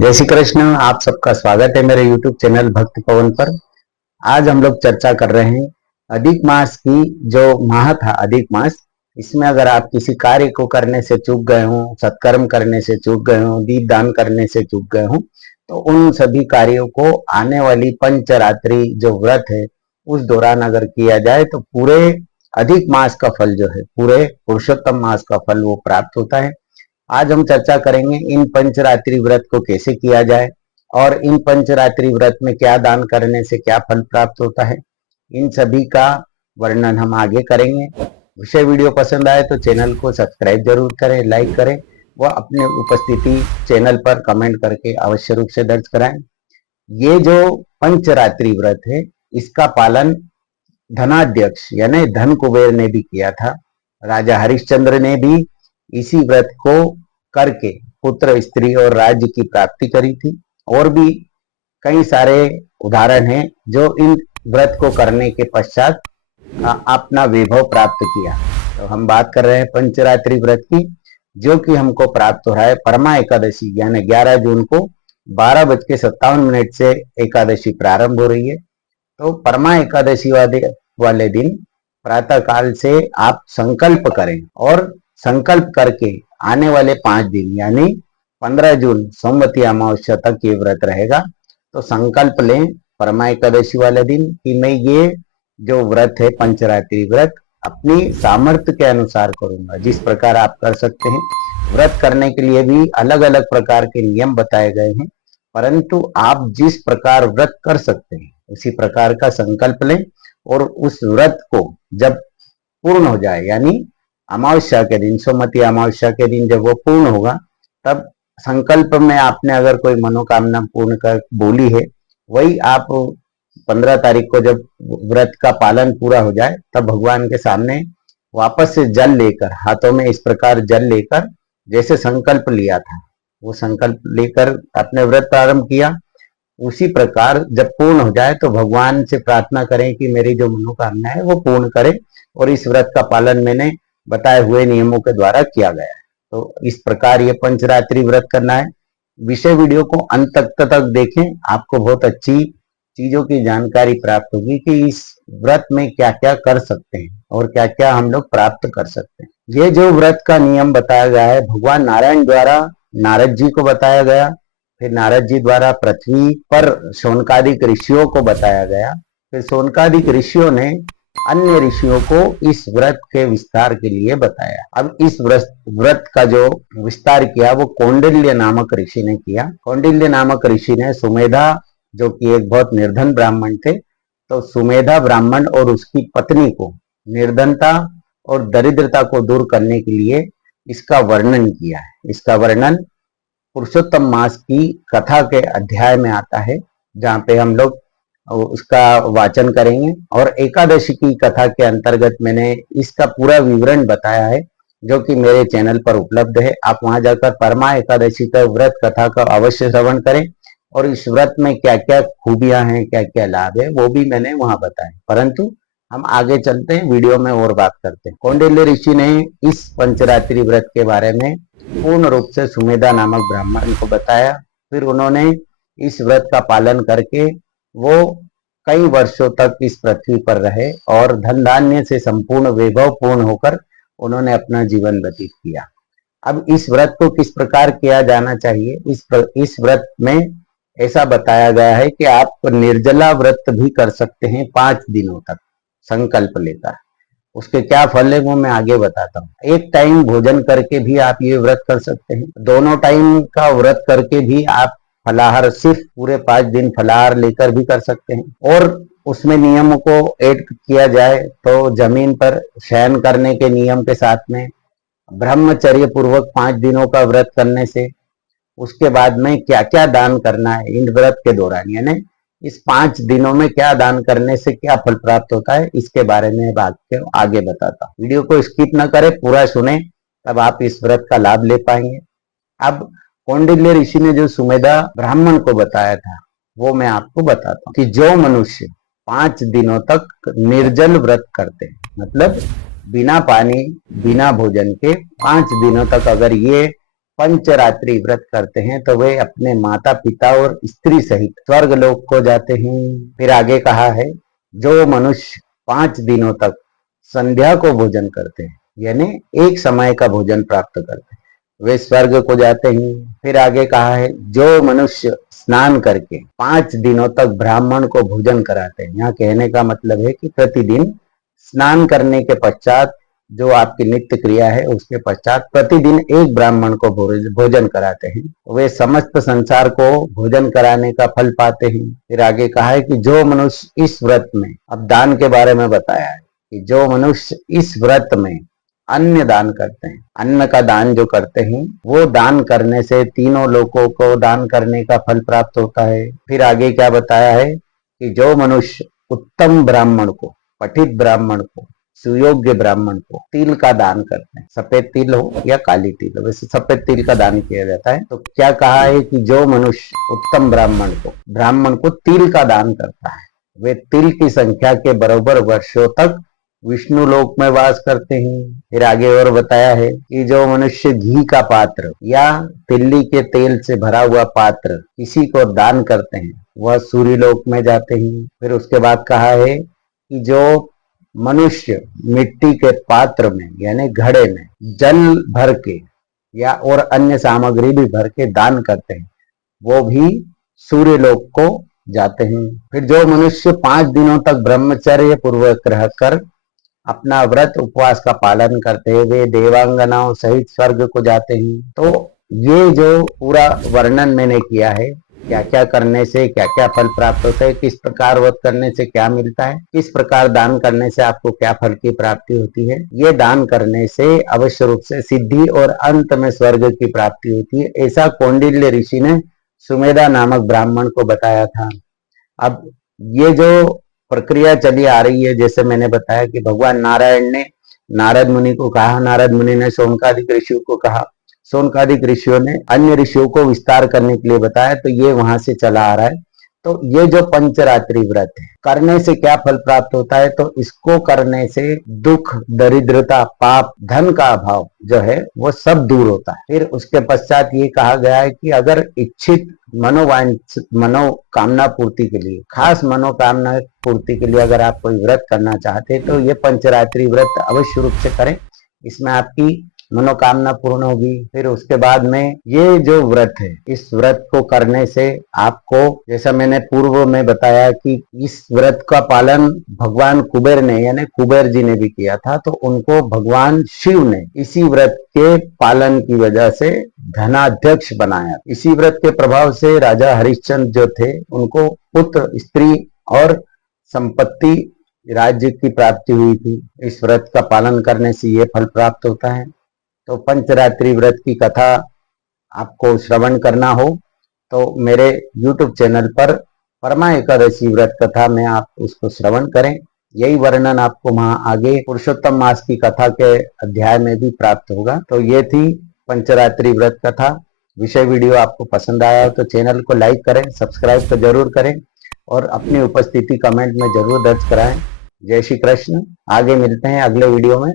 जय श्री कृष्ण। आप सबका स्वागत है मेरे YouTube चैनल भक्ति पवन पर। आज हम लोग चर्चा कर रहे हैं अधिक मास की। जो माह था अधिक मास, इसमें अगर आप किसी कार्य को करने से चूक गए हों, सत्कर्म करने से चूक गए हों, दीप दान करने से चूक गए हों, तो उन सभी कार्यों को आने वाली पंचरात्रि जो व्रत है उस दौरान अगर किया जाए तो पूरे अधिक मास का फल जो है, पूरे पुरुषोत्तम मास का फल वो प्राप्त होता है। आज हम चर्चा करेंगे इन पंचरात्रि व्रत को कैसे किया जाए और इन पंचरात्रि व्रत में क्या दान करने से क्या फल प्राप्त होता है। इन सभी का वर्णन हम आगे करेंगे। विषय वीडियो पसंद आए तो चैनल को सब्सक्राइब जरूर करें, लाइक करें व अपनी उपस्थिति चैनल पर कमेंट करके अवश्य रूप से दर्ज कराएं। ये जो पंचरात्रि व्रत है इसका पालन धनाध्यक्ष यानी धन कुबेर ने भी किया था। राजा हरिश्चंद्र ने भी इसी व्रत को करके पुत्र, स्त्री और राज्य की प्राप्ति करी थी। और भी कई सारे उदाहरण हैं जो इन व्रत को करने के पश्चात अपना वैभव प्राप्त किया। तो हम बात कर रहे हैं पंचरात्रि व्रत की, जो कि हमको प्राप्त हो रहा है परमा एकादशी यानी 11 जून को 12:57 से एकादशी प्रारंभ हो रही है। तो परमा एकादशी वाले दिन प्रातः काल से आप संकल्प करें और संकल्प करके आने वाले 5 दिन यानी 15 जून सोमवती अमावस्या तक ये व्रत रहेगा। तो संकल्प लें परमा एकादशी वाले दिन कि मैं ये जो व्रत है पंचरात्रि व्रत अपनी सामर्थ्य के अनुसार करूंगा। जिस प्रकार आप कर सकते हैं, व्रत करने के लिए भी अलग अलग प्रकार के नियम बताए गए हैं, परंतु आप जिस प्रकार व्रत कर सकते हैं उसी प्रकार का संकल्प लें और उस व्रत को जब पूर्ण हो जाए यानी अमावस्या के दिन, सोमवती अमावस्या के दिन जब वो पूर्ण होगा, तब संकल्प में आपने अगर कोई मनोकामना पूर्ण कर बोली है, वही आप 15 तारीख को जब व्रत का पालन पूरा हो जाए तब भगवान के सामने वापस से जल लेकर, हाथों में इस प्रकार जल लेकर जैसे संकल्प लिया था वो संकल्प लेकर अपने व्रत प्रारंभ किया। उसी प्रकार जब पूर्ण हो जाए तो भगवान से प्रार्थना करें कि मेरी जो मनोकामना है वो पूर्ण करे और इस व्रत का पालन मैंने बताए हुए नियमों के द्वारा किया गया है। तो इस प्रकार ये पंचरात्रि व्रत करना है। विषय वीडियो को अंत तक देखें, आपको बहुत अच्छी चीजों की जानकारी प्राप्त होगी कि इस व्रत में क्या क्या कर सकते हैं और क्या क्या हम लोग प्राप्त कर सकते हैं। ये जो व्रत का नियम बताया गया है भगवान नारायण द्वारा नारद जी को बताया गया, फिर नारद जी द्वारा पृथ्वी पर शौनकादिक ऋषियों को बताया गया, फिर शौनकादिक ऋषियों ने अन्य ऋषियों को इस व्रत के विस्तार के लिए बताया। अब इस व्रत का जो विस्तार किया वो कौंडिल्य नामक ऋषि ने किया। कौंडिल्य नामक ऋषि ने सुमेधा, जो कि एक बहुत निर्धन ब्राह्मण थे, तो सुमेधा ब्राह्मण और उसकी पत्नी को निर्धनता और दरिद्रता को दूर करने के लिए इसका वर्णन किया है। इसका वर्णन पुरुषोत्तम मास की कथा के अध्याय में आता है, जहाँ पे हम लोग उसका वाचन करेंगे। और एकादशी की कथा के अंतर्गत मैंने इसका पूरा विवरण बताया है, जो कि मेरे चैनल पर उपलब्ध है। आप वहां जाकर परमा एकादशी का व्रत कथा का अवश्य श्रवण करें और इस व्रत में क्या क्या खूबियां हैं, क्या क्या लाभ है, वो भी मैंने वहां बताए। परंतु हम आगे चलते हैं, वीडियो में और बात करते हैं। कौंडिल्य ऋषि ने इस पंचरात्रि व्रत के बारे में पूर्ण रूप से सुमेधा नामक ब्राह्मण को बताया। फिर उन्होंने इस व्रत का पालन करके वो कई वर्षों तक इस पृथ्वी पर रहे और धन धान्य से संपूर्ण वैभव पूर्ण होकर उन्होंने अपना जीवन व्यतीत किया। अब इस व्रत को किस प्रकार किया जाना चाहिए, इस व्रत में ऐसा बताया गया है कि आप निर्जला व्रत भी कर सकते हैं 5 दिनों तक संकल्प लेकर। उसके क्या फल है वो मैं आगे बताता हूँ। एक टाइम भोजन करके भी आप ये व्रत कर सकते हैं। दोनों टाइम का व्रत करके भी आप फलाहार, सिर्फ पूरे 5 दिन फलाहार लेकर भी कर सकते हैं। और उसमें नियमों को ऐड किया जाए तो जमीन पर शयन करने के नियम के साथ में ब्रह्मचर्य पूर्वक 5 दिनों का व्रत करने से, उसके बाद में क्या क्या दान करना है इन व्रत के दौरान, यानी इस 5 दिनों में क्या दान करने से क्या फल प्राप्त होता है, इसके बारे में बात के आगे बताता हूँ। वीडियो को स्किप न करें, पूरा सुने, तब आप इस व्रत का लाभ ले पाएंगे। अब कौंडिल्य ऋषि ने जो सुमेधा ब्राह्मण को बताया था वो मैं आपको बताता हूँ कि जो मनुष्य 5 दिनों तक निर्जल व्रत करते हैं, मतलब बिना पानी बिना भोजन के 5 दिनों तक अगर ये पंचरात्रि व्रत करते हैं तो वे अपने माता पिता और स्त्री सहित स्वर्ग लोक को जाते हैं। फिर आगे कहा है, जो मनुष्य 5 दिनों तक संध्या को भोजन करते हैं, यानी एक समय का भोजन प्राप्त करते हैं, वे स्वर्ग को जाते हैं। फिर आगे कहा है, जो मनुष्य स्नान करके 5 दिनों तक ब्राह्मण को भोजन कराते हैं। यहाँ कहने का मतलब है कि प्रतिदिन स्नान करने के पश्चात जो आपकी नित्य क्रिया है उसके पश्चात प्रतिदिन एक ब्राह्मण को भोजन कराते हैं, वे समस्त संसार को भोजन कराने का फल पाते हैं। फिर आगे कहा है कि जो मनुष्य इस व्रत में, अब दान के बारे में बताया है कि जो मनुष्य इस व्रत में अन्न दान करते हैं, अन्न का दान जो करते हैं, वो दान करने से तीनों लोगों को दान करने का फल प्राप्त होता है। फिर आगे क्या बताया है कि जो मनुष्य उत्तम ब्राह्मण को, पठित ब्राह्मण को, सुयोग्य ब्राह्मण को तिल का दान करते हैं, सफेद तिल हो या काली तिल हो, वैसे सफेद तिल का दान किया जाता है। तो क्या कहा है कि जो मनुष्य उत्तम ब्राह्मण को तिल का दान करता है, वे तिल की संख्या के बराबर वर्षों तक विष्णु लोक में वास करते हैं। फिर आगे और बताया है कि जो मनुष्य घी का पात्र या तिल्ली के तेल से भरा हुआ पात्र किसी को दान करते हैं, वह सूर्य लोक में जाते हैं। फिर उसके बाद कहा है कि जो मनुष्य मिट्टी के पात्र में यानी घड़े में जल भर के या और अन्य सामग्री भी भर के दान करते हैं, वो भी सूर्य लोक को जाते हैं। फिर जो मनुष्य 5 दिनों तक ब्रह्मचर्य पूर्वक रहकर अपना व्रत उपवास का पालन करते हैं, वे देवांगनाओं सहित स्वर्ग को जाते हैं। तो ये जो पूरा वर्णन मैंने किया है, क्या क्या करने से क्या क्या फल प्राप्त होता है, किस प्रकार व्रत करने से क्या मिलता है, किस प्रकार दान करने से आपको क्या फल की प्राप्ति होती है, ये दान करने से अवश्य रूप से सिद्धि और अंत में स्वर्ग की प्राप्ति होती है, ऐसा कौंडिल्य ऋषि ने सुमेधा नामक ब्राह्मण को बताया था। अब ये जो प्रक्रिया चली आ रही है, जैसे मैंने बताया कि भगवान नारायण ने नारद मुनि को कहा, नारद मुनि ने शौनकादिक ऋषियों को कहा, शौनकादिक ऋषियों ने अन्य ऋषियों को विस्तार करने के लिए बताया, तो ये वहां से चला आ रहा है। तो ये जो पंचरात्रि व्रत है, करने से क्या फल प्राप्त होता है, तो इसको करने से दुख, दरिद्रता, पाप, धन का अभाव जो है वो सब दूर होता है। फिर उसके पश्चात ये कहा गया है कि अगर इच्छित मनोकामना पूर्ति के लिए, खास मनोकामना पूर्ति के लिए अगर आप कोई व्रत करना चाहते हैं, तो ये पंचरात्रि व्रत अवश्य रूप से करें, इसमें आपकी मनोकामना पूर्ण होगी। फिर उसके बाद में ये जो व्रत है, इस व्रत को करने से आपको, जैसा मैंने पूर्व में बताया कि इस व्रत का पालन भगवान कुबेर ने यानी कुबेर जी ने भी किया था, तो उनको भगवान शिव ने इसी व्रत के पालन की वजह से धनाध्यक्ष बनाया। इसी व्रत के प्रभाव से राजा हरिश्चंद्र जो थे, उनको पुत्र, स्त्री और संपत्ति, राज्य की प्राप्ति हुई थी। इस व्रत का पालन करने से ये फल प्राप्त होता है। तो पंचरात्रि व्रत की कथा आपको श्रवण करना हो तो मेरे YouTube चैनल पर परमा एकादशी व्रत कथा में आप उसको श्रवण करें। यही वर्णन आपको वहां आगे पुरुषोत्तम मास की कथा के अध्याय में भी प्राप्त होगा। तो ये थी पंचरात्रि व्रत कथा। विषय वीडियो आपको पसंद आया हो तो चैनल को लाइक करें, सब्सक्राइब तो जरूर करें और अपनी उपस्थिति कमेंट में जरूर दर्ज कराएं। जय श्री कृष्ण। आगे मिलते हैं अगले वीडियो में।